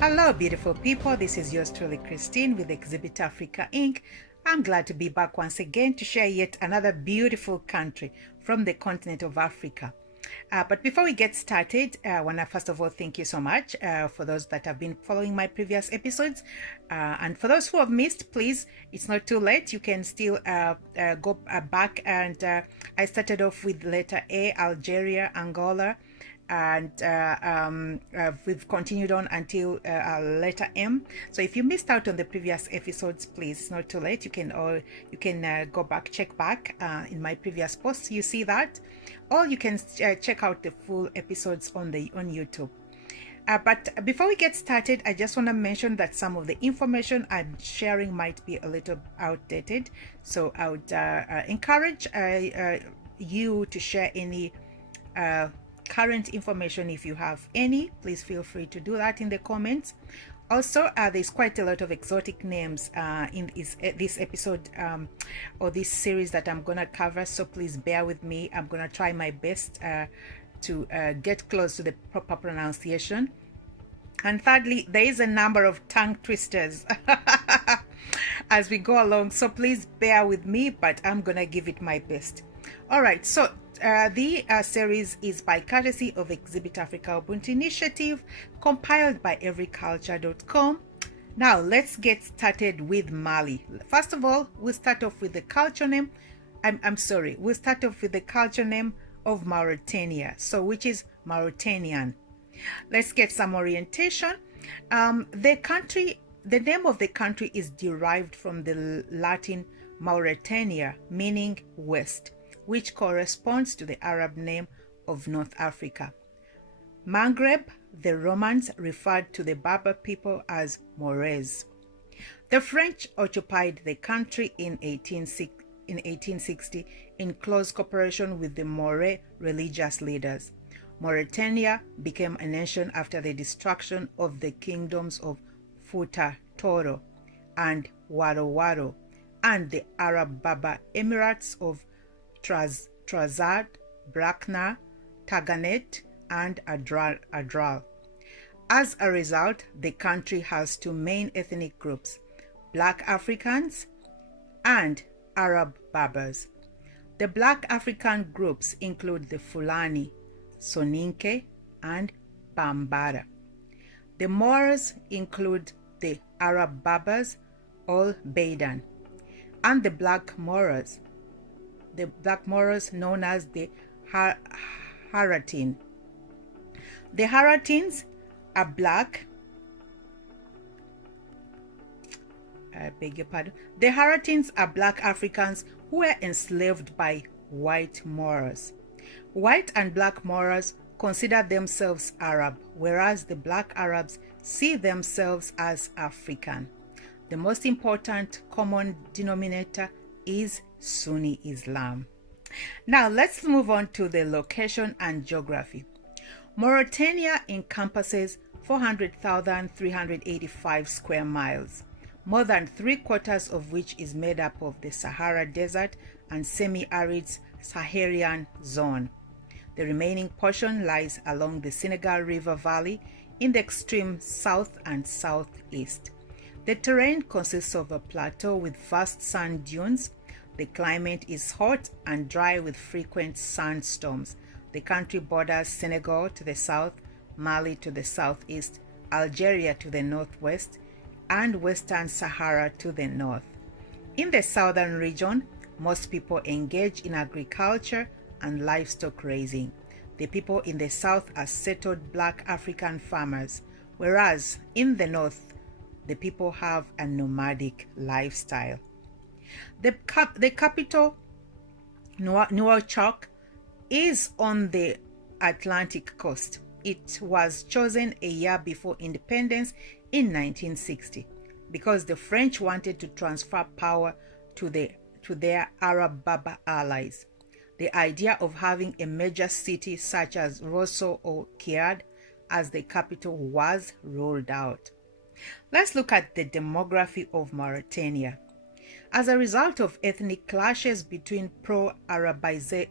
Hello, beautiful people. This is yours truly, Christine, with Exhibit Africa Inc. I'm glad to be back once again to share yet another beautiful country from the continent of Africa. But before we get started, I want to first of all thank you so much for those that have been following my previous episodes. And for those who have missed, please, it's not too late. You can still go back. And I started off with letter A, Algeria, Angola. And we've continued on until letter M. So if you missed out on the previous episodes, please, it's not too late. You can go back, check back in my previous posts. You see that, or you can check out the full episodes on YouTube. But before we get started, I just want to mention that some of the information I'm sharing might be a little outdated. So I would encourage you to share any current information. If you have any, please feel free to do that in the comments. Also, there's quite a lot of exotic names in this episode or this series that I'm gonna cover, so please bear with me. I'm gonna try my best to get close to the proper pronunciation. And thirdly, there is a number of tongue twisters as we go along, so please bear with me, but I'm gonna give it my best. All right, so the series is by courtesy of Exhibit Africa Ubuntu Initiative, compiled by everyculture.com. Now let's get started with Mali. First of all, we'll start off with the culture name. We'll start off with the culture name of Mauritania, so which is Mauritanian. Let's get some orientation. The name of the country is derived from the Latin Mauretania, meaning west, which corresponds to the Arab name of North Africa. Maghreb, the Romans referred to the Berber people as Maures. The French occupied the country in 1860 in close cooperation with the Maure religious leaders. Mauritania became a nation after the destruction of the kingdoms of Futa Toro and Waro Waro and the Arab Berber Emirates of Trarza, Brakna, Taganet, and Adral. As a result, the country has two main ethnic groups, Black Africans and Arab Berbers. The Black African groups include the Fulani, Soninke, and Bambara. The Moors include the Arab Berbers, Al Baidan, and the Black Moors known as the Haratin. The Haratins are black. The Haratins are black Africans who were enslaved by white Moors. White and black Moors consider themselves Arab, whereas the black Arabs see themselves as African. The most important common denominator is Sunni Islam. Now let's move on to the location and geography. Mauritania encompasses 400,385 square miles, more than 3/4 of which is made up of the Sahara Desert and semi-arid Saharian zone. The remaining portion lies along the Senegal River Valley in the extreme south and southeast. The terrain consists of a plateau with vast sand dunes. The climate is hot and dry with frequent sandstorms. The country borders Senegal to the south, Mali to the southeast, Algeria to the northwest, and Western Sahara to the north. In the southern region, most people engage in agriculture and livestock raising. The people in the south are settled black African farmers, whereas in the north, the people have a nomadic lifestyle. The capital, Nouakchott, is on the Atlantic coast. It was chosen a year before independence in 1960 because the French wanted to transfer power to their Arab Berber allies. The idea of having a major city such as Rosso or Kiad as the capital was ruled out. Let's look at the demography of Mauritania. As a result of ethnic clashes between pro-Arabized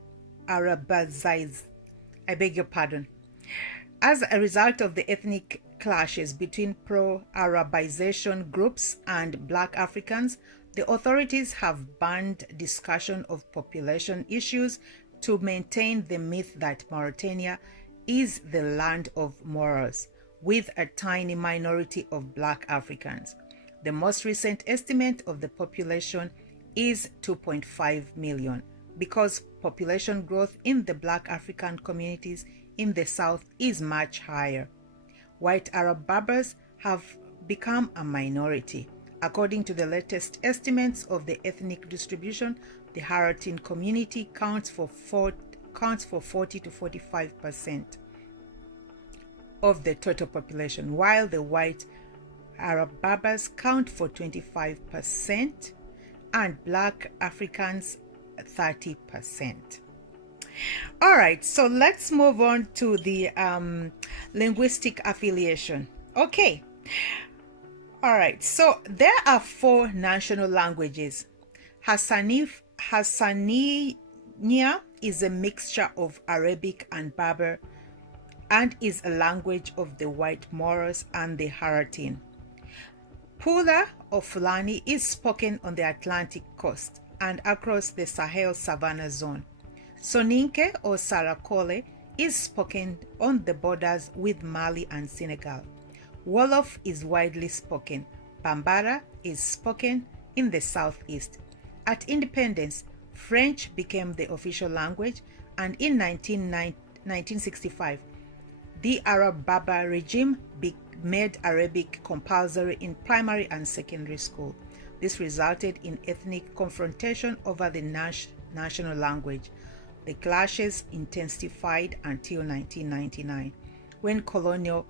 As a result of the ethnic clashes between pro-Arabization groups and Black Africans, the authorities have banned discussion of population issues to maintain the myth that Mauritania is the land of Moors, with a tiny minority of Black Africans. The most recent estimate of the population is 2.5 million, because population growth in the Black African communities in the south is much higher. White Arab Berbers have become a minority. According to the latest estimates of the ethnic distribution, the Haratin community counts for 40 to 45% of the total population, while the white Arab Berbers count for 25% and Black Africans 30%. All right, so let's move on to the linguistic affiliation. Okay. All right, so there are 4 national languages. Hassaniya is a mixture of Arabic and Berber and is a language of the white Moors and the Haratin. Pula or Fulani is spoken on the Atlantic coast and across the Sahel Savannah zone. Soninke or Sarakole is spoken on the borders with Mali and Senegal. Wolof is widely spoken. Bambara is spoken in the southeast. At independence, French became the official language, and in 1965, the Arab Berber regime made Arabic compulsory in primary and secondary school. This resulted in ethnic confrontation over the national language. The clashes intensified until 1999, when Colonel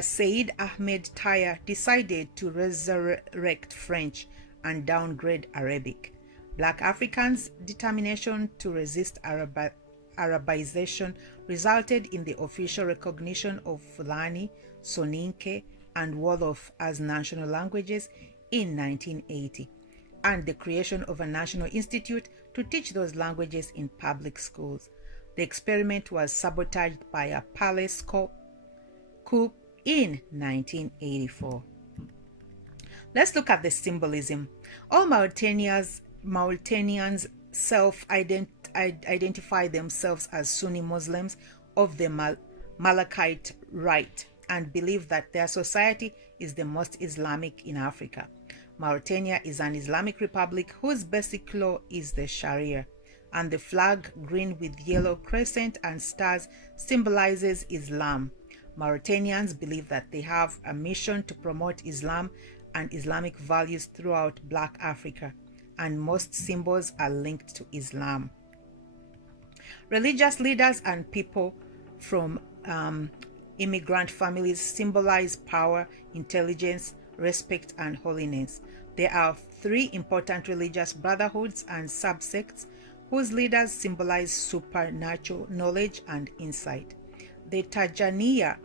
Said Ahmed Taya decided to resurrect French and downgrade Arabic. Black Africans' determination to resist Arabization resulted in the official recognition of Fulani, Soninke, and Wolof as national languages in 1980, and the creation of a national institute to teach those languages in public schools. The experiment was sabotaged by a palace coup in 1984. Let's look at the symbolism. All Mauritanians self-identify themselves as Sunni Muslims of the Malakite rite and believe that their society is the most Islamic in Africa. Mauritania is an Islamic republic whose basic law is the Sharia, and the flag, green with yellow crescent and stars, symbolizes Islam. Mauritanians believe that they have a mission to promote Islam and Islamic values throughout Black Africa, and most symbols are linked to Islam. Religious leaders and people from immigrant families symbolize power, intelligence, respect, and holiness. There are 3 important religious brotherhoods and subsects whose leaders symbolize supernatural knowledge and insight. The Tajaniya,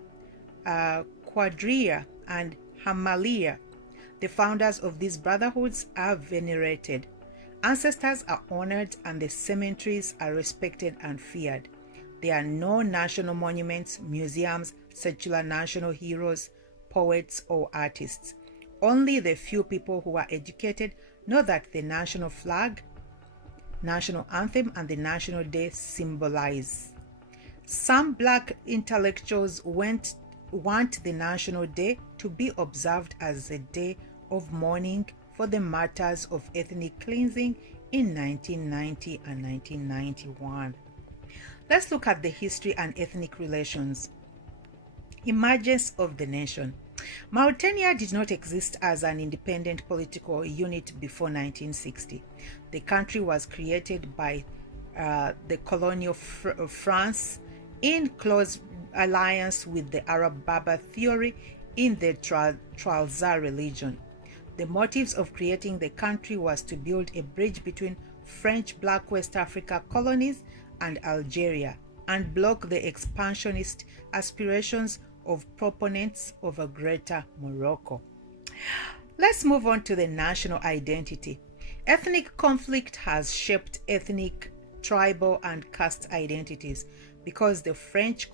Qadriya, and Hamaliya, the founders of these brotherhoods, are venerated. Ancestors are honored and the cemeteries are respected and feared. There are no national monuments, museums, secular national heroes, poets, or artists. Only the few people who are educated know that the national flag, national anthem, and the national day symbolize. Some Black intellectuals want the National Day to be observed as a day of mourning for the matters of ethnic cleansing in 1990 and 1991. Let's look at the history and ethnic relations. Emergence of the nation. Mauritania did not exist as an independent political unit before 1960. The country was created by the colonial France in close alliance with the Arab Berber theory in the Tralza religion. The motives of creating the country was to build a bridge between French Black West Africa colonies and Algeria, and block the expansionist aspirations of proponents of a greater Morocco. Let's move on to the national identity. Ethnic conflict has shaped ethnic tribal and caste identities, because the French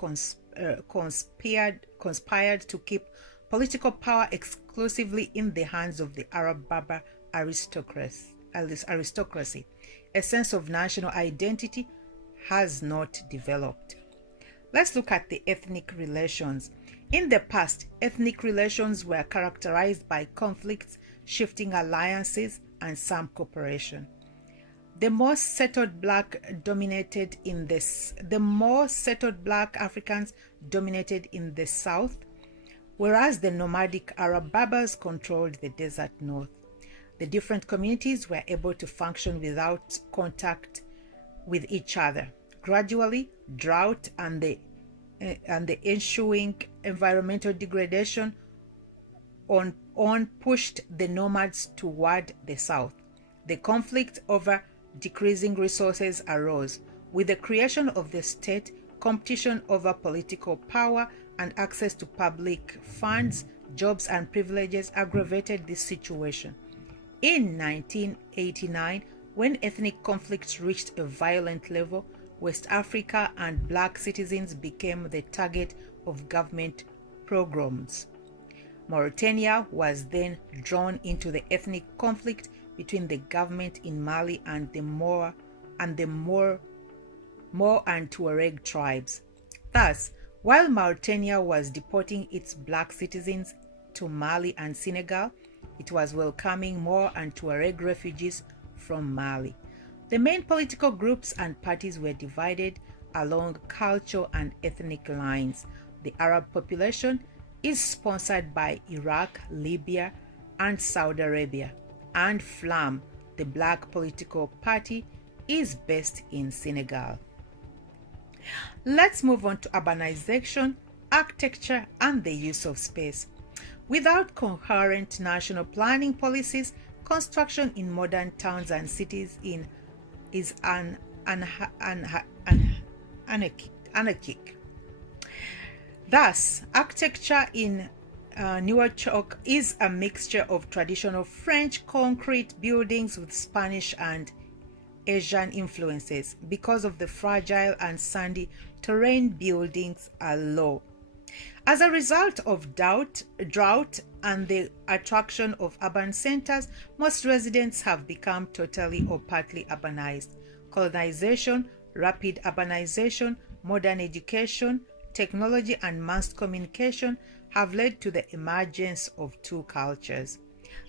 conspired to keep political power exclusively in the hands of the Arab Berber aristocracy. A sense of national identity has not developed. Let's look at the ethnic relations. In the past, ethnic relations were characterized by conflicts, shifting alliances, and some cooperation. The more settled black Africans dominated in the south, whereas the nomadic Arab Berbers controlled the desert north. The different communities were able to function without contact with each other. Gradually, drought and the ensuing environmental degradation pushed the nomads toward the south. The conflict over decreasing resources arose. With the creation of the state, competition over political power and access to public funds, jobs, and privileges aggravated this situation. In 1989, when ethnic conflicts reached a violent level, West Africa and black citizens became the target of government pogroms. Mauritania was then drawn into the ethnic conflict between the government in Mali and the Moor and Tuareg tribes. Thus, while Mauritania was deporting its black citizens to Mali and Senegal, it was welcoming Moor and Tuareg refugees from Mali. The main political groups and parties were divided along cultural and ethnic lines. The Arab population is sponsored by Iraq, Libya, and Saudi Arabia, and FLAM, the black political party, is based in Senegal. Let's move on to urbanization, architecture, and the use of space. Without coherent national planning policies, construction in modern towns and cities is anarchic. Thus, architecture in New York is a mixture of traditional French concrete buildings with Spanish and Asian influences. Because of the fragile and sandy terrain, buildings are low. As a result of drought and the attraction of urban centers, most residents have become totally or partly urbanized. Colonization, rapid urbanization, modern education, technology, and mass communication have led to the emergence of two cultures.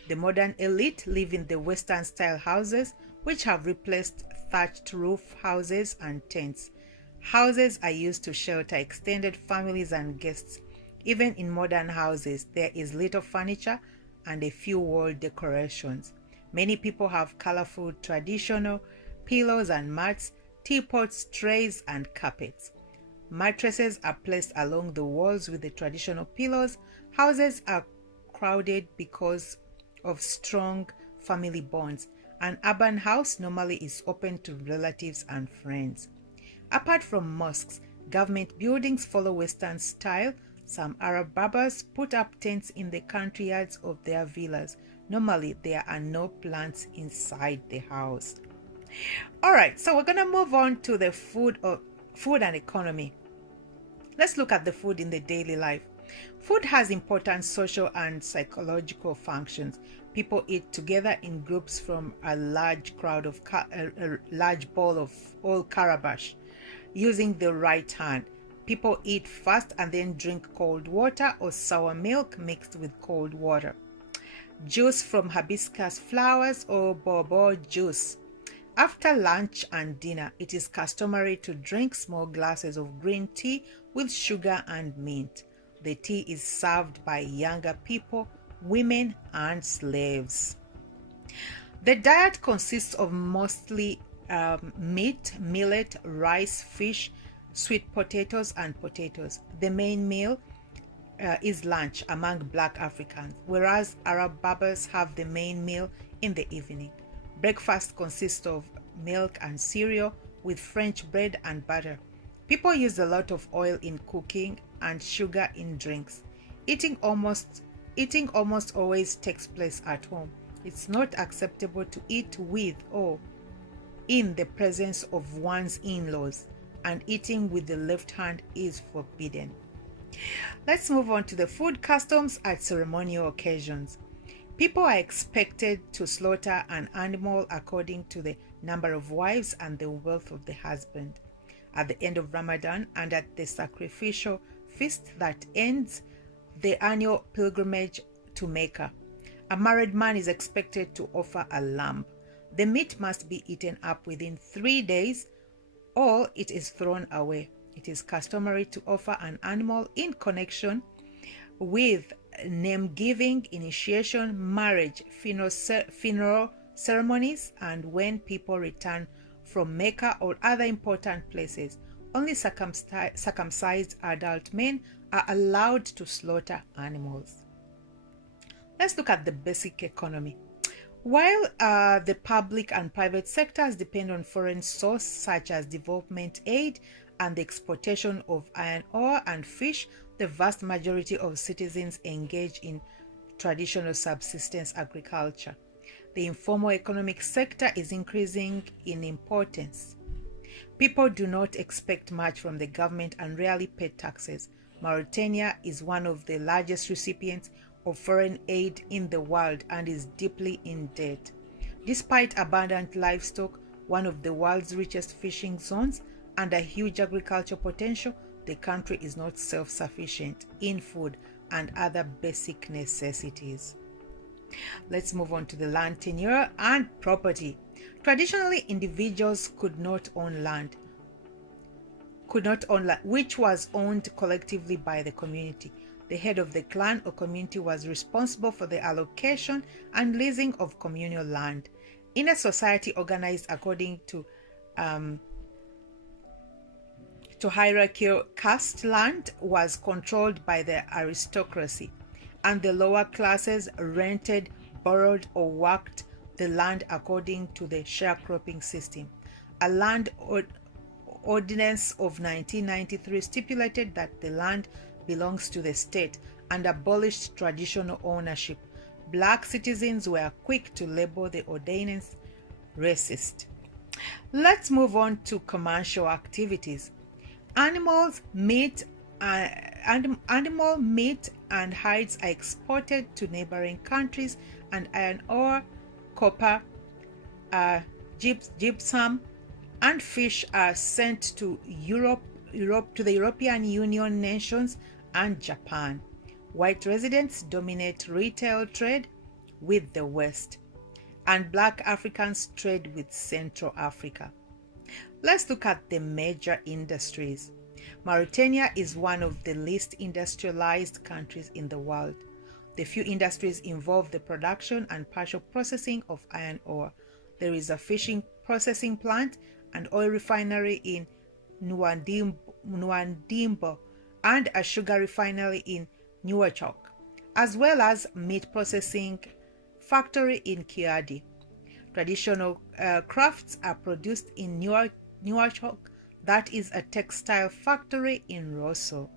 The modern elite live in the Western-style houses, which have replaced thatched roof houses and tents. Houses are used to shelter extended families and guests. Even in modern houses, there is little furniture and a few wall decorations. Many people have colorful traditional pillows and mats, teapots, trays, and carpets. Mattresses are placed along the walls with the traditional pillows. Houses are crowded because of strong family bonds. An urban house normally is open to relatives and friends. Apart from mosques, government buildings follow Western style. Some Arab Berbers put up tents in the country yards of their villas. Normally, there are no plants inside the house. All right, so we're going to move on to the food and economy. Let's look at the food in the daily life. Food has important social and psychological functions. People eat together in groups from a large bowl of old calabash using the right hand. People eat fast and then drink cold water or sour milk mixed with cold water. Juice from hibiscus flowers or bobo juice. After lunch and dinner, it is customary to drink small glasses of green tea with sugar and mint. The tea is served by younger people, women, and slaves. The diet consists of mostly meat, millet, rice, fish, sweet potatoes, and potatoes. The main meal is lunch among black Africans, whereas Arab Berbers have the main meal in the evening. Breakfast consists of milk and cereal with French bread and butter. People use a lot of oil in cooking and sugar in drinks. Eating almost always takes place at home. It's not acceptable to eat with or in the presence of one's in-laws, and eating with the left hand is forbidden. Let's move on to the food customs at ceremonial occasions. People are expected to slaughter an animal according to the number of wives and the wealth of the husband. At the end of Ramadan and at the sacrificial feast that ends the annual pilgrimage to Mecca, a married man is expected to offer a lamb. The meat must be eaten up within 3 days or it is thrown away. It is customary to offer an animal in connection with name giving, initiation, marriage, funeral ceremonies, and when people return from Mecca or other important places. Only circumcised adult men are allowed to slaughter animals. Let's look at the basic economy. While the public and private sectors depend on foreign sources such as development aid and the exportation of iron ore and fish, the vast majority of citizens engage in traditional subsistence agriculture. The informal economic sector is increasing in importance. People do not expect much from the government and rarely pay taxes. Mauritania is one of the largest recipients of foreign aid in the world and is deeply in debt. Despite abundant livestock, one of the world's richest fishing zones, and a huge agricultural potential, the country is not self-sufficient in food and other basic necessities. Let's move on to the land tenure and property. Traditionally, individuals could not own land, which was owned collectively by the community. The head of the clan or community was responsible for the allocation and leasing of communal land. In a society organized according to hierarchical caste, land was controlled by the aristocracy, and the lower classes rented, borrowed, or worked the land according to the sharecropping system. A land ordinance of 1993 stipulated that the land belongs to the state and abolished traditional ownership. Black citizens were quick to label the ordinance racist. Let's move on to commercial activities. Animal meat and hides are exported to neighboring countries, and iron ore, copper, gypsum, and fish are sent to to the European Union nations and Japan. White residents dominate retail trade with the West, and Black Africans trade with Central Africa. Let's look at the major industries. Mauritania is one of the least industrialized countries in the world. The few industries involve the production and partial processing of iron ore. There is a fishing processing plant and oil refinery in Nouadhibou and a sugar refinery in Nouakchott, as well as meat processing factory in Kiadi. Traditional crafts are produced in Nouakchott, that is a textile factory in Rosso.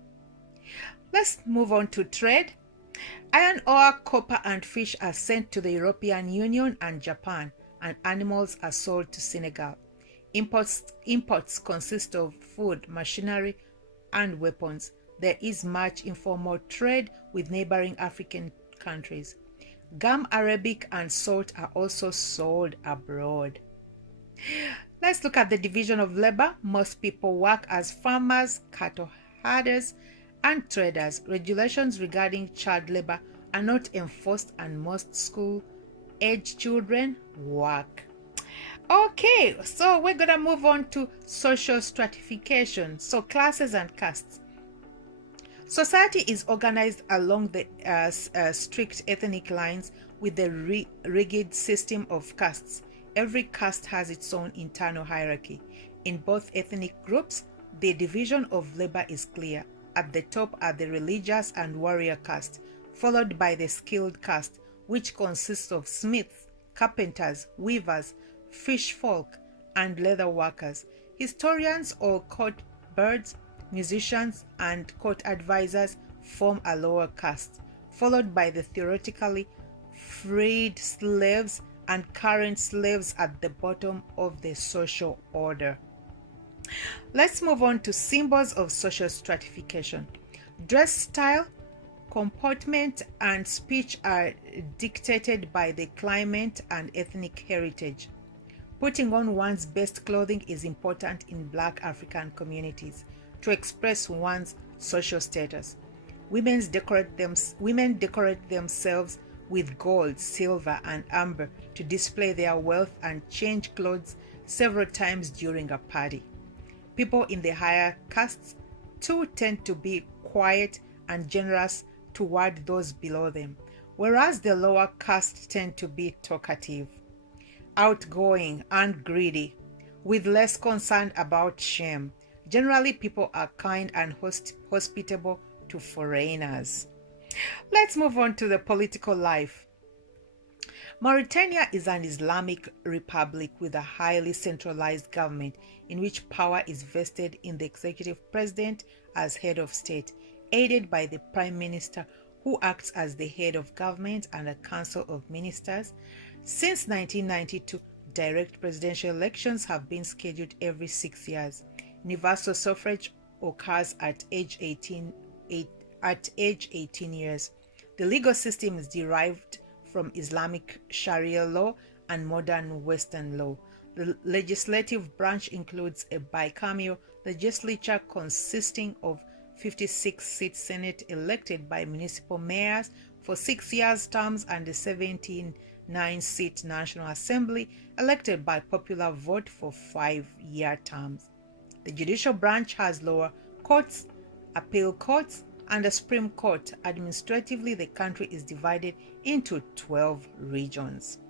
Let's move on to trade. Iron ore, copper, and fish are sent to the European Union and Japan, and animals are sold to Senegal. Imports consist of food, machinery, and weapons. There is much informal trade with neighboring African countries. Gum arabic and salt are also sold abroad. Let's look at the division of labor. Most people work as farmers, cattle herders, and traders. Regulations regarding child labor are not enforced, and most school-age children work. Okay, so we're gonna move on to social stratification, so classes and castes. Society is organized along the strict ethnic lines with the rigid system of castes. Every caste has its own internal hierarchy. In both ethnic groups, the division of labor is clear. At the top are the religious and warrior caste, followed by the skilled caste, which consists of smiths, carpenters, weavers, fish folk, and leather workers. Historians or court birds, musicians, and court advisors form a lower caste, followed by the theoretically freed slaves and current slaves at the bottom of the social order. Let's move on to symbols of social stratification. Dress style, comportment, and speech are dictated by the climate and ethnic heritage. Putting on one's best clothing is important in Black African communities to express one's social status. Women decorate themselves with gold, silver, and amber to display their wealth and change clothes several times during a party. People in the higher castes too tend to be quiet and generous toward those below them, whereas the lower castes tend to be talkative, outgoing, and greedy, with less concern about shame. Generally, people are kind and hospitable to foreigners. Let's move on to the political life. Mauritania is an Islamic republic with a highly centralized government in which power is vested in the executive president as head of state, aided by the prime minister who acts as the head of government and a council of ministers. Since 1992, direct presidential elections have been scheduled every 6 years. Universal suffrage occurs at age 18 years. The legal system is derived from Islamic Sharia law and modern Western law. The legislative branch includes a bicameral legislature consisting of 56-seat Senate elected by municipal mayors for 6-year terms and a 79-seat National Assembly elected by popular vote for 5-year terms. The judicial branch has lower courts, appeal courts, and a Supreme Court. Administratively, the country is divided into 12 regions.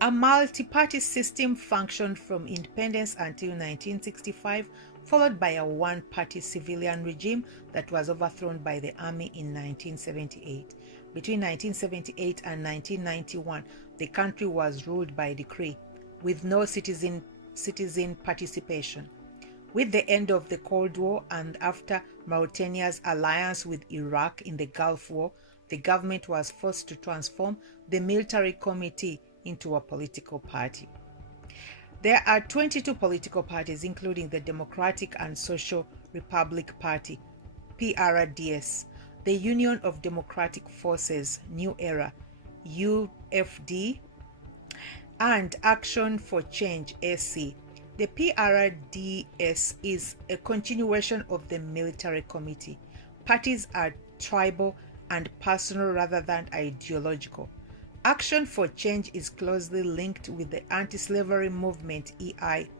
A multi-party system functioned from independence until 1965, followed by a one-party civilian regime that was overthrown by the army in 1978. Between 1978 and 1991, the country was ruled by decree, with no citizen participation. With the end of the Cold War and after Mauritania's alliance with Iraq in the Gulf War, the government was forced to transform the military committee into a political party. There are 22 political parties, including the Democratic and Social Republic Party, PRDS, the Union of Democratic Forces, New Era, UFD, and Action for Change, AC. The PRDS is a continuation of the military committee. Parties are tribal and personal rather than ideological. Action for Change is closely linked with the anti-slavery movement EI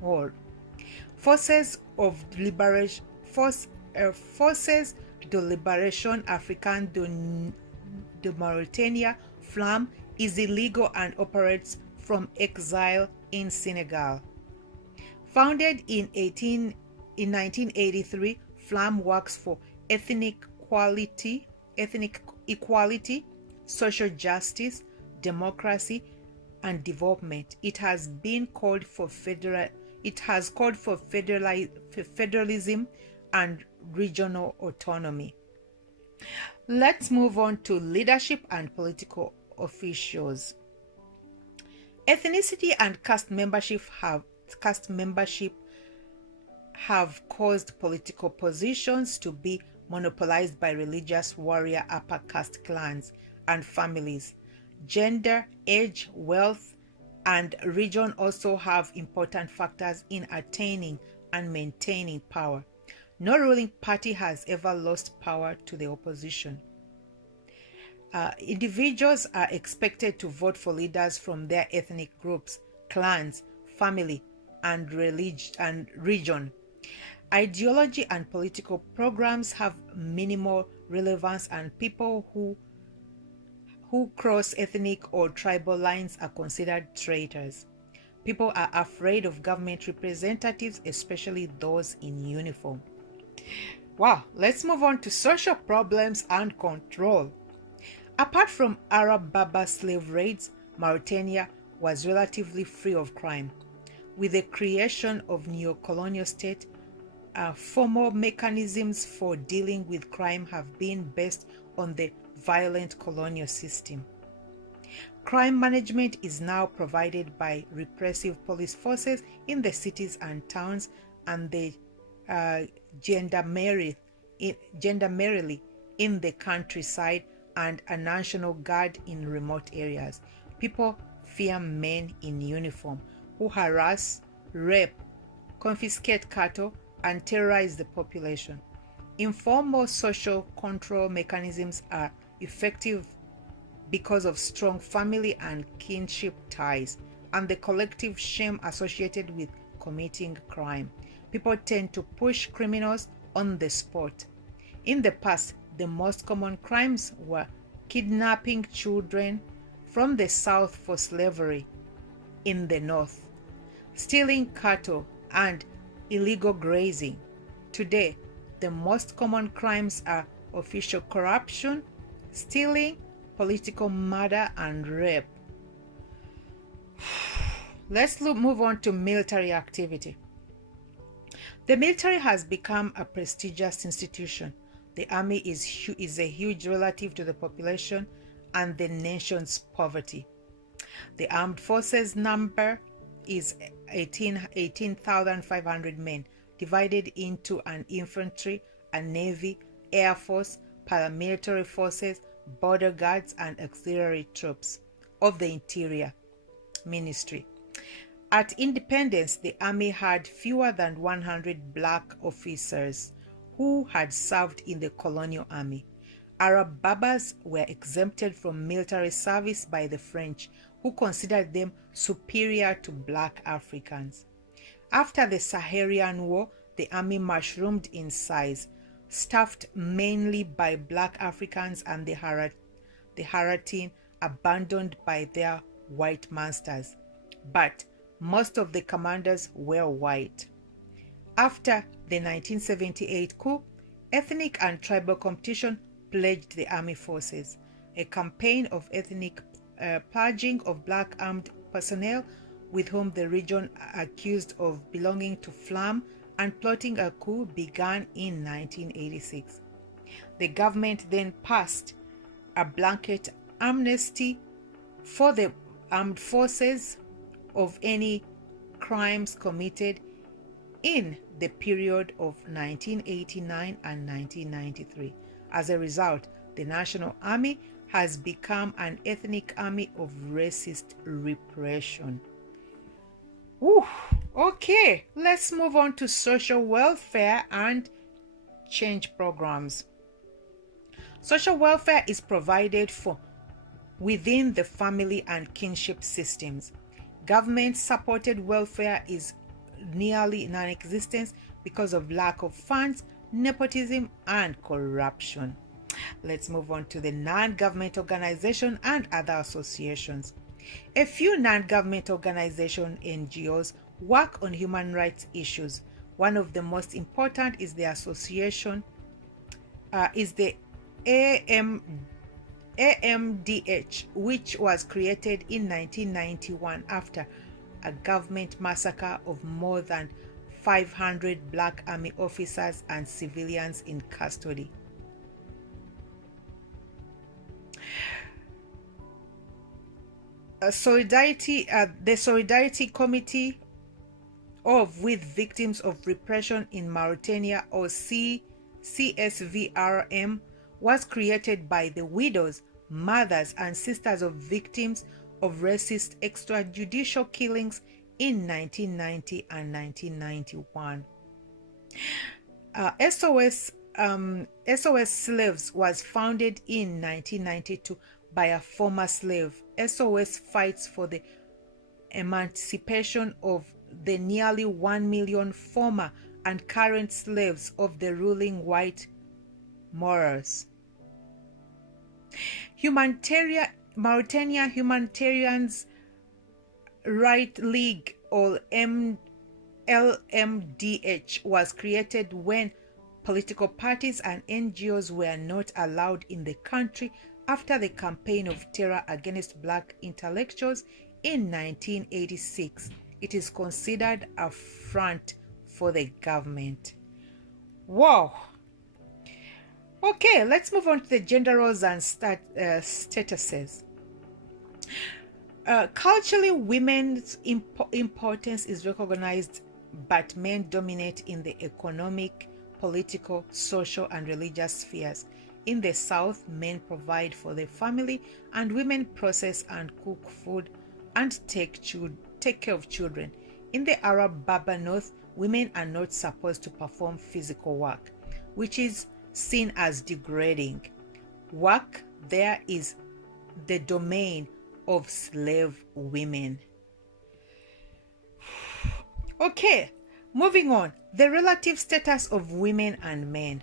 or Forces de Liberation Africaine de Mauritania, FLAM, is illegal and operates from exile in Senegal. Founded in 1983, FLAM works for ethnic equality, social justice, democracy, and development. It has called for federalism and regional autonomy. Let's move on to leadership and political officials. Ethnicity and caste membership have caused political positions to be monopolized by religious warrior upper caste clans and families. Gender, age, wealth, and region also have important factors in attaining and maintaining power. No ruling party has ever lost power to the opposition. Individuals are expected to vote for leaders from their ethnic groups, clans, family, and region. Ideology and political programs have minimal relevance, and people who cross ethnic or tribal lines are considered traitors. People are afraid of government representatives, especially those in uniform. Wow, let's move on to social problems and control. Apart from Arab Berber slave raids, Mauritania was relatively free of crime. With the creation of neo-colonial state, formal mechanisms for dealing with crime have been based on the violent colonial system. Crime management is now provided by repressive police forces in the cities and towns, and the gendarmerie in the countryside, and a national guard in remote areas. People fear men in uniform who harass, rape, confiscate cattle, and terrorize the population. Informal social control mechanisms are effective because of strong family and kinship ties and the collective shame associated with committing crime. People tend to push criminals on the spot. In the past, the most common crimes were kidnapping children from the south for slavery in the north, stealing cattle, and illegal grazing. Today, the most common crimes are official corruption, stealing, political murder, and rape. Let's move on to military activity. The military has become a prestigious institution. The army is a huge relative to the population and the nation's poverty. The armed forces number is 18,500 men, divided into an infantry, a navy, air force, paramilitary forces, border guards, and auxiliary troops of the Interior Ministry. At independence, the army had fewer than 100 black officers who had served in the colonial army. Arab Berbers were exempted from military service by the French, who considered them superior to black Africans. After the Saharian War, the army mushroomed in size, staffed mainly by black Africans and the Haratin, abandoned by their white masters. But most of the commanders were white. After the 1978 coup, ethnic and tribal competition plagued the army forces. A campaign of ethnic purging of black armed personnel with whom the region accused of belonging to Flam and plotting a coup began in 1986. The government then passed a blanket amnesty for the armed forces of any crimes committed in the period of 1989 and 1993. As a result, the National Army has become an ethnic army of racist repression. Ooh, okay, let's move on to social welfare and change programs. Social welfare is provided for within the family and kinship systems. Government-supported welfare is nearly non-existent because of lack of funds, nepotism, and corruption. Let's move on to the non-government organization and other associations. A few non-government organization NGOs work on human rights issues. One of the most important is the association AMDH, which was created in 1991 after a government massacre of more than 500 black army officers and civilians in custody. The Solidarity Committee with Victims of Repression in Mauritania, or CSVRM, was created by the widows, mothers, and sisters of victims of racist extrajudicial killings in 1990 and 1991. SOS Slaves was founded in 1992 by a former slave. SOS fights for the emancipation of the nearly 1 million former and current slaves of the ruling white Moors. Mauritania Humanitarians Right League, or LMDH, was created when political parties and NGOs were not allowed in the country after the campaign of terror against black intellectuals in 1986. It is considered a front for the government. Wow. Okay, let's move on to the gender roles and statuses. Culturally, women's importance is recognized, but men dominate in the economic, political, social, and religious spheres. In the South, men provide for the family, and women process and cook food and take care of children. In the Arab Berber North, women are not supposed to perform physical work, which is seen as degrading. Work there is the domain of slave women. Okay, moving on. The relative status of women and men.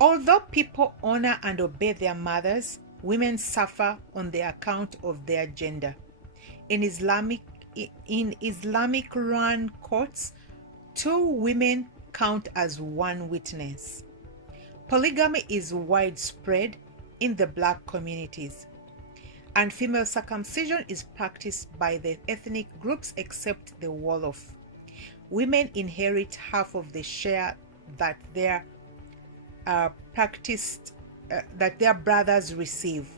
Although people honor and obey their mothers, women suffer on the account of their gender. In Islamic run courts, 2 women count as 1 witness. Polygamy is widespread in the black communities, and female circumcision is practiced by the ethnic groups except the Wolof. Women inherit half of the share that their brothers receive.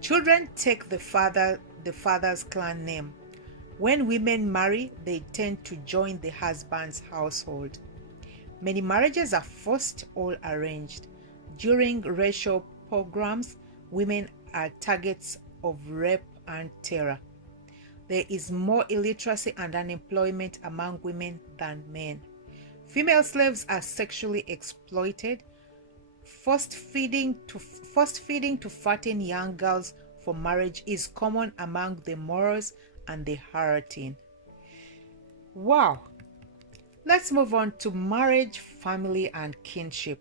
Children take the father's clan name. When women marry, they tend to join the husband's household. Many marriages are forced or arranged. During racial pogroms, women are targets of rape and terror. There is more illiteracy and unemployment among women than men. Female slaves are sexually exploited. Forced feeding to fatten young girls for marriage is common among the Moros and the Haratin. Wow! Let's move on to marriage, family, and kinship.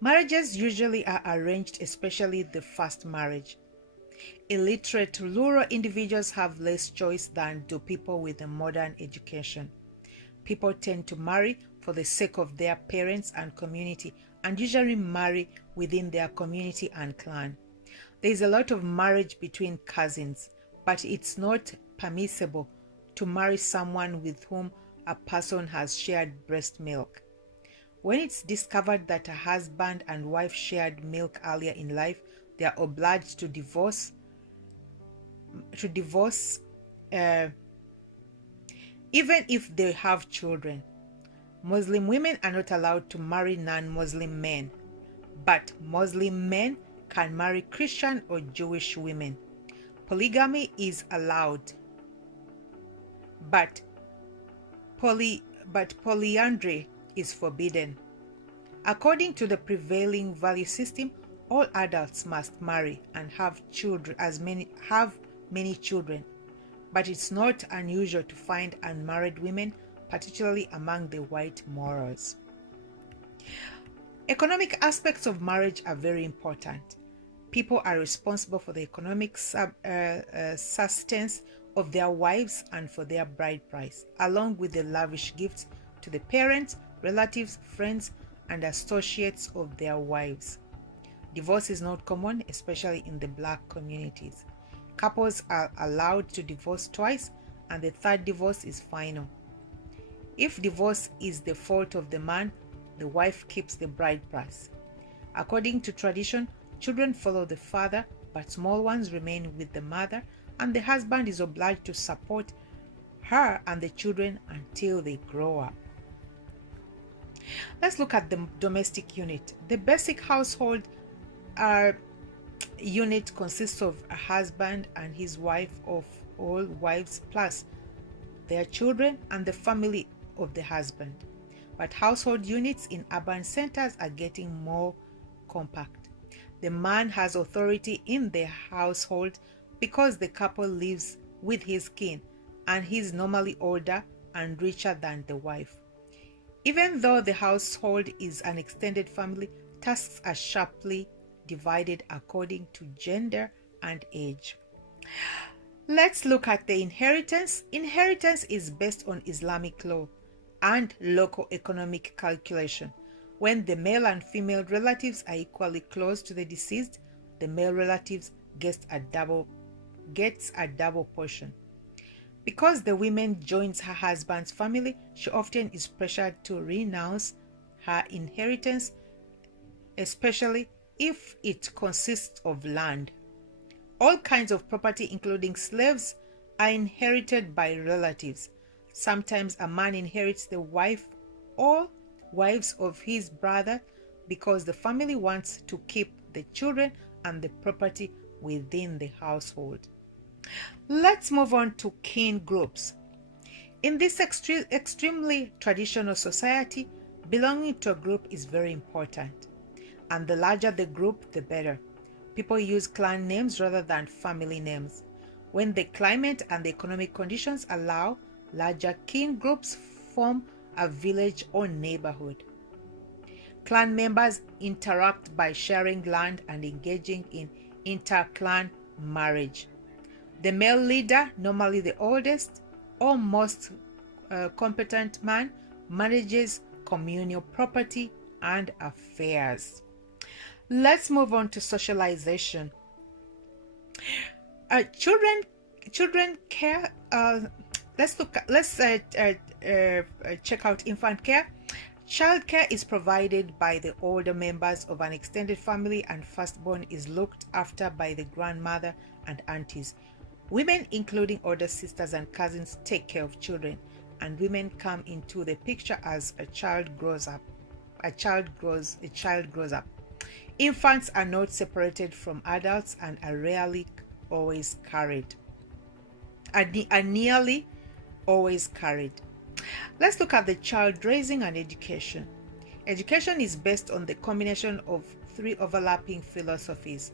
Marriages usually are arranged, especially the first marriage. Illiterate rural individuals have less choice than do people with a modern education. People tend to marry for the sake of their parents and community, and usually marry within their community and clan. There is a lot of marriage between cousins, but it's not permissible to marry someone with whom a person has shared breast milk. When it's discovered that a husband and wife shared milk earlier in life, they are obliged to divorce even if they have children. Muslim women are not allowed to marry non-Muslim men, but Muslim men can marry Christian or Jewish women. Polygamy is allowed, but polyandry is forbidden. According to the prevailing value system, all adults must marry and have many children, but it's not unusual to find unmarried women, particularly among the white Moros. Economic aspects of marriage are very important. People are responsible for the economic sustenance of their wives and for their bride price, along with the lavish gifts to the parents, relatives, friends, and associates of their wives. Divorce is not common, especially in the black communities. Couples are allowed to divorce twice, and the third divorce is final. If divorce is the fault of the man, the wife keeps the bride price. According to tradition, children follow the father, but small ones remain with the mother, and the husband is obliged to support her and the children until they grow up. Let's look at the domestic unit. The basic household unit consists of a husband and his wife, of all wives, plus their children and the family of the husband. But household units in urban centers are getting more compact. The man has authority in the household because the couple lives with his kin, and he is normally older and richer than the wife. Even though the household is an extended family, tasks are sharply divided according to gender and age. Let's look at the inheritance. Inheritance is based on Islamic law and local economic calculation. When the male and female relatives are equally close to the deceased, the male relatives gets a double portion. Because the woman joins her husband's family, she often is pressured to renounce her inheritance, especially if it consists of land. All kinds of property, including slaves, are inherited by relatives. Sometimes a man inherits the wife or wives of his brother because the family wants to keep the children and the property within the household. Let's move on to kin groups. In this extremely traditional society, belonging to a group is very important. And the larger the group, the better. People use clan names rather than family names. When the climate and the economic conditions allow, larger kin groups form a village or neighborhood. Clan members interact by sharing land and engaging in inter-clan marriage. The male leader, normally the oldest or most competent man, manages communal property and affairs. Let's move on to socialization. Children care. Let's check out infant care. Child care is provided by the older members of an extended family, and firstborn is looked after by the grandmother and aunties. Women, including older sisters and cousins, take care of children, and women come into the picture as a child grows up. Infants are not separated from adults and are rarely always carried. Are nearly always carried. Let's look at the child raising and education. Education is based on the combination of three overlapping philosophies: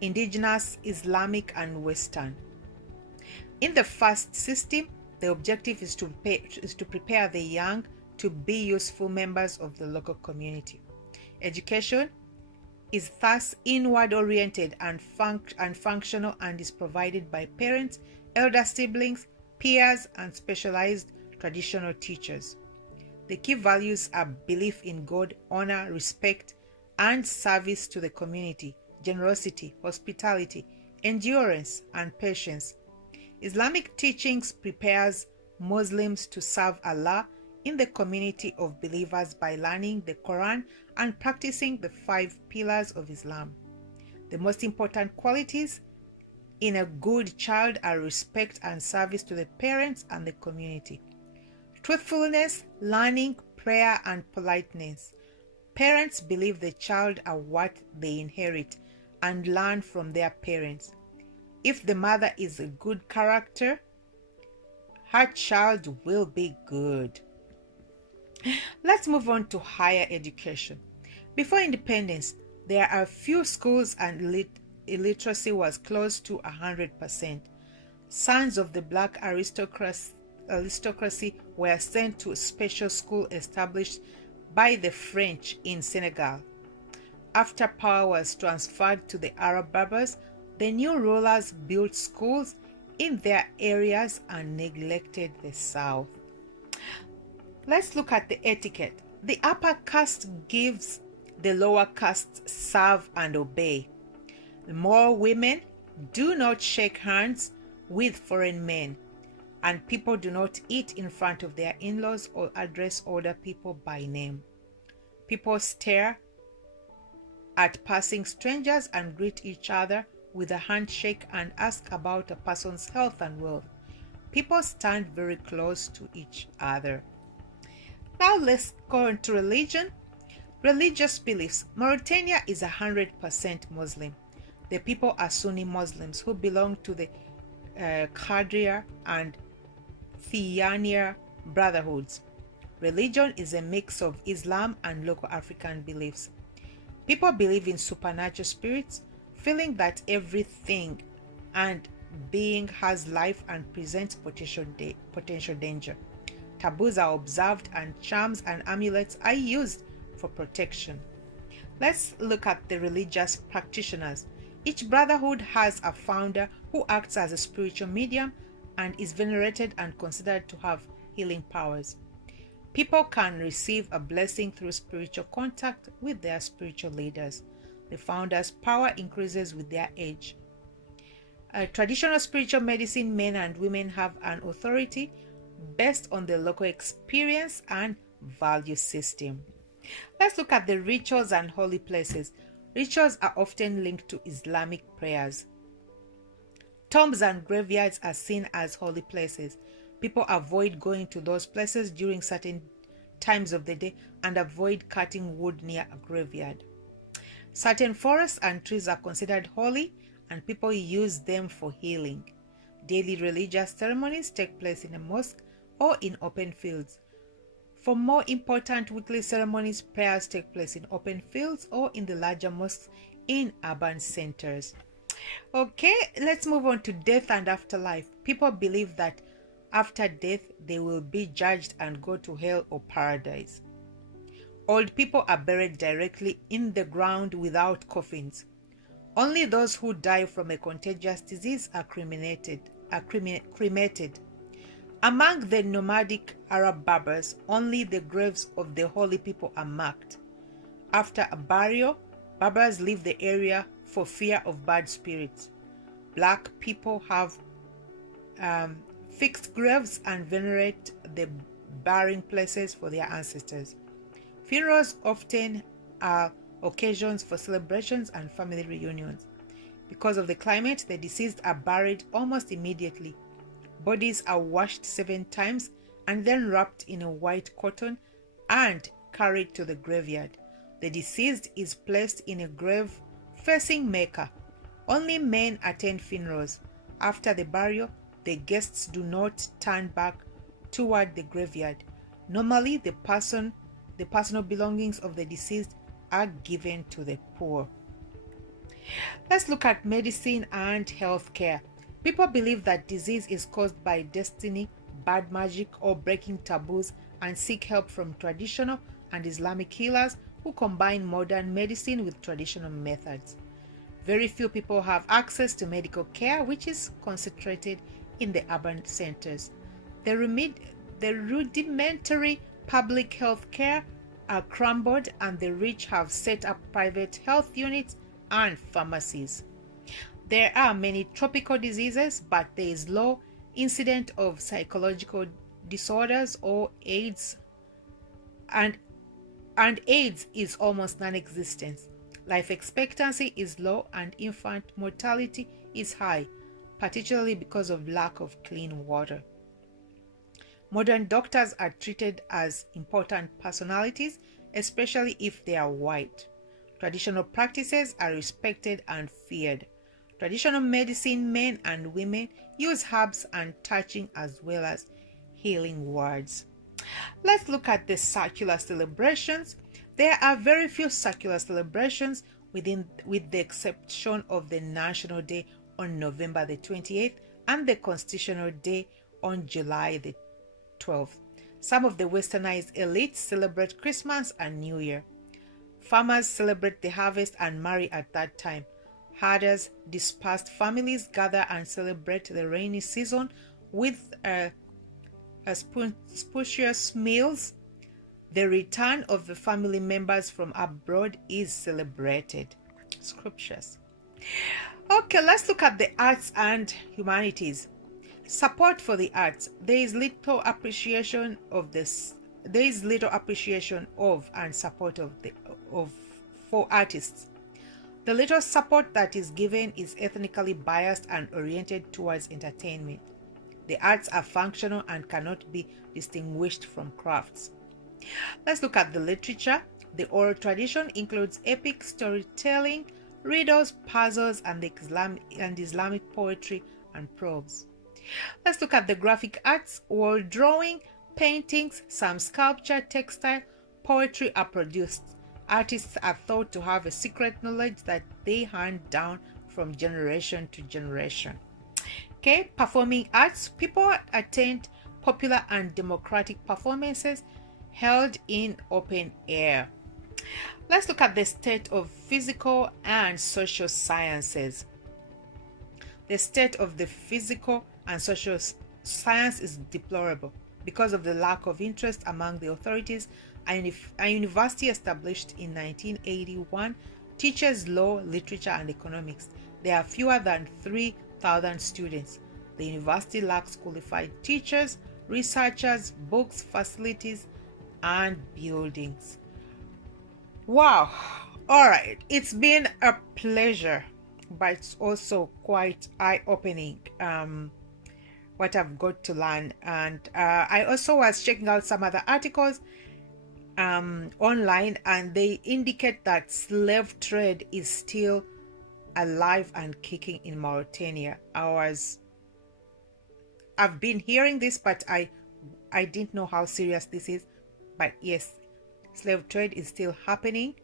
indigenous, Islamic, and Western. In the first system, the objective is to prepare the young to be useful members of the local community. Education is thus inward-oriented and functional, and is provided by parents, elder siblings, peers, and specialized traditional teachers. The key values are belief in God, honor, respect, and service to the community, generosity, hospitality, endurance, and patience. Islamic teachings prepares Muslims to serve Allah in the community of believers by learning the Quran and practicing the 5 pillars of Islam. The most important qualities in a good child are respect and service to the parents and the community. Truthfulness, learning, prayer, and politeness. Parents believe the child are what they inherit and learn from their parents. If the mother is a good character, her child will be good. Let's move on to higher education. Before independence, there are few schools and illiteracy was close to 100%. Sons of the black aristocracy were sent to a special school established by the French in Senegal. After power was transferred to the Arab Berbers, the new rulers built schools in their areas and neglected the south. Let's look at the etiquette. The upper caste gives the lower caste serve and obey. More women do not shake hands with foreign men, and people do not eat in front of their in-laws or address older people by name. People stare at passing strangers and greet each other with a handshake and ask about a person's health and wealth. People stand very close to each other. Now let's go into religion. Religious beliefs. Mauritania is 100% Muslim. The people are Sunni Muslims who belong to the Qadriya and Thiyaniya brotherhoods. Religion is a mix of Islam and local African beliefs. People believe in supernatural spirits, feeling that everything and being has life and presents potential danger. Taboos are observed and charms and amulets are used for protection. Let's look at the religious practitioners. Each brotherhood has a founder who acts as a spiritual medium and is venerated and considered to have healing powers. People can receive a blessing through spiritual contact with their spiritual leaders. The founder's power increases with their age. Traditional spiritual medicine, men and women have an authority based on the local experience and value system. Let's look at the rituals and holy places. Rituals are often linked to Islamic prayers. Tombs and graveyards are seen as holy places. People avoid going to those places during certain times of the day and avoid cutting wood near a graveyard. Certain forests and trees are considered holy and people use them for healing. Daily religious ceremonies take place in a mosque or in open fields. For more important weekly ceremonies, prayers take place in open fields or in the larger mosques in urban centers. Okay, let's move on to death and afterlife. People believe that after death, they will be judged and go to hell or paradise. Old people are buried directly in the ground without coffins. Only those who die from a contagious disease are cremated. Among the nomadic Arab Berbers, only the graves of the holy people are marked. After a burial, Berbers leave the area for fear of bad spirits. Black people have fixed graves and venerate the burying places for their ancestors. Funerals often are occasions for celebrations and family reunions. Because of the climate, the deceased are buried almost immediately. Bodies are washed 7 times and then wrapped in a white cotton and carried to the graveyard. The deceased is placed in a grave facing Mecca. Only men attend funerals. After the burial, the guests do not turn back toward the graveyard. Normally, the personal belongings of the deceased are given to the poor. Let's look at medicine and healthcare. People believe that disease is caused by destiny, bad magic, or breaking taboos and seek help from traditional and Islamic healers who combine modern medicine with traditional methods. Very few people have access to medical care, which is concentrated in the urban centers. The rudimentary public health care are crumbled and the rich have set up private health units and pharmacies. There are many tropical diseases, but there is low incidence of psychological disorders or AIDS, and AIDS is almost non-existent. Life expectancy is low and infant mortality is high, particularly because of lack of clean water. Modern doctors are treated as important personalities, especially if they are white. Traditional practices are respected and feared. Traditional medicine men and women use herbs and touching as well as healing words. Let's look at the circular celebrations. There are very few circular celebrations with the exception of the National Day on November the 28th and the Constitutional Day on July the 12th. Some of the westernized elites celebrate Christmas and New Year. Farmers celebrate the harvest and marry at that time. Herders, dispersed families gather and celebrate the rainy season with auspicious meals. The return of the family members from abroad is celebrated. Scriptures. Okay, let's look at the arts and humanities. Support for the arts. There is little appreciation of this. There is little appreciation of and support for artists. The little support that is given is ethnically biased and oriented towards entertainment. The arts are functional and cannot be distinguished from crafts. Let's look at the literature. The oral tradition includes epic storytelling, riddles, puzzles, and Islamic poetry and prose. Let's look at the graphic arts. Wall drawing, paintings, some sculpture, textile, poetry are produced. Artists are thought to have a secret knowledge that they hand down from generation to generation. Okay, performing arts. People attend popular and democratic performances held in open air. Let's look at the state of physical and social sciences. The state of the physical and social science is deplorable because of the lack of interest among the authorities. A university established in 1981 teaches law, literature, and economics. There are fewer than 3,000 students. The university lacks qualified teachers, researchers, books, facilities, and buildings. Wow. All right. It's been a pleasure. but it's also quite eye-opening, what I've got to learn. And I also was checking out some other articles online, and they indicate that slave trade is still alive and kicking in Mauritania. I've been hearing this, but I didn't know how serious this is. But yes, slave trade is still happening.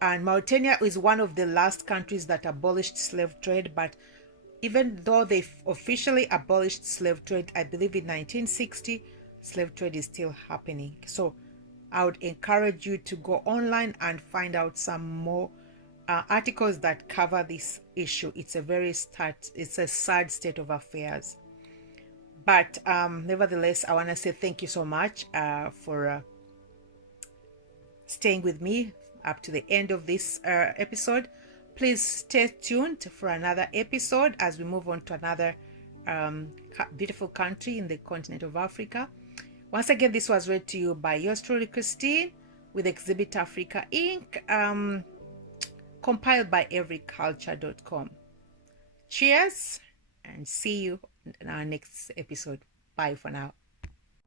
And Mauritania is one of the last countries that abolished slave trade. But even though they officially abolished slave trade, I believe in 1960, slave trade is still happening. So I would encourage you to go online and find out some more articles that cover this issue. It's a sad state of affairs. But nevertheless, I want to say thank you so much for staying with me up to the end of this episode. Please stay tuned for another episode as we move on to another beautiful country in the continent of Africa. Once again, this was read to you by yours truly, Christine, with Exhibit Africa Inc., compiled by everyculture.com. Cheers, and see you in our next episode. Bye for now.